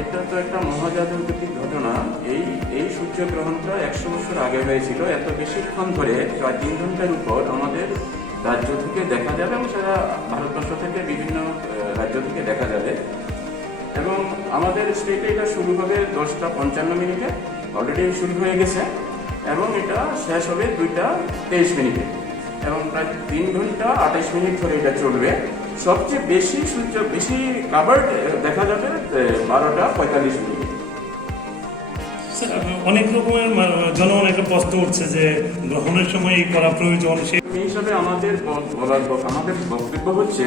এটা তো একটা মহাজাগতিক ঘটনা। এই এই সূর্যগ্রহণটা 100 বছর আগে হয়েছিল। এত বেশিক্ষণ ধরে প্রায় 3 ঘন্টার উপর আমাদের রাজ্য থেকে দেখা যাবে এবং সারা ভারতবর্ষ থেকে বিভিন্ন রাজ্য থেকে দেখা যাবে। এবং আমাদের স্টেটে এটা শুরু হবে 10:55 অলরেডি শুরু হয়ে গেছে এবং এটা শেষ হবে 2:23 এবং প্রায় 3 ঘন্টা 28 মিনিট ধরে এটা চলবে। সবচেয়ে বেশি সূর্য বেশি কাভার দেখা যাবে 12:45। অনেক রকমের জনগণ একটা প্রশ্ন উঠছে যে গ্রহণের সময় এই করা প্রয়োজন। সেই হিসাবে আমাদের বক্তব্য হচ্ছে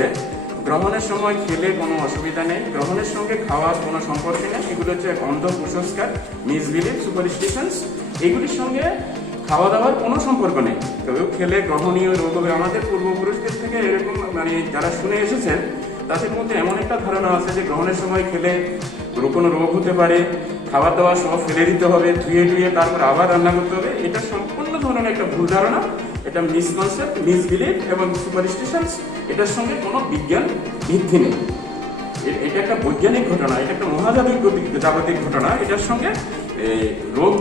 গ্রহণের সময় খেলে কোনো অসুবিধা নেই, গ্রহণের সঙ্গে খাওয়ার কোনো সম্পর্ক নেই। এগুলো হচ্ছে অন্ধ কুসংস্কার, মিসবিলিভ, সুপারস্টিশনস। এগুলির সঙ্গে খাওয়া দাওয়ার কোনো সম্পর্ক নেই। কেউ খেলে গ্রহণীয় রোগ হবে। আমাদের পূর্বপুরুষদের থেকে এরকম যারা শুনে এসেছেন তাদের মধ্যে এমন একটা ধারণা আছে যে গ্রহণের সময় খেলে কোনো রোগ হতে পারে, খাবার দাবার সব ফেলে দিতে হবে, ধুয়ে তারপর আবার রান্না করতে হবে। এটা সম্পূর্ণ ধরনের একটা ভুল ধারণা। এটা মিসকনসেপ্ট, মিসবিলিভ এবং সুপারস্টিশনস। এটার সঙ্গে কোনো বিজ্ঞান ভিত্তি নেই। এটা একটা বৈজ্ঞানিক ঘটনা, এটা একটা মহাজাগতিক ঘটনা। এটার সঙ্গে রোগ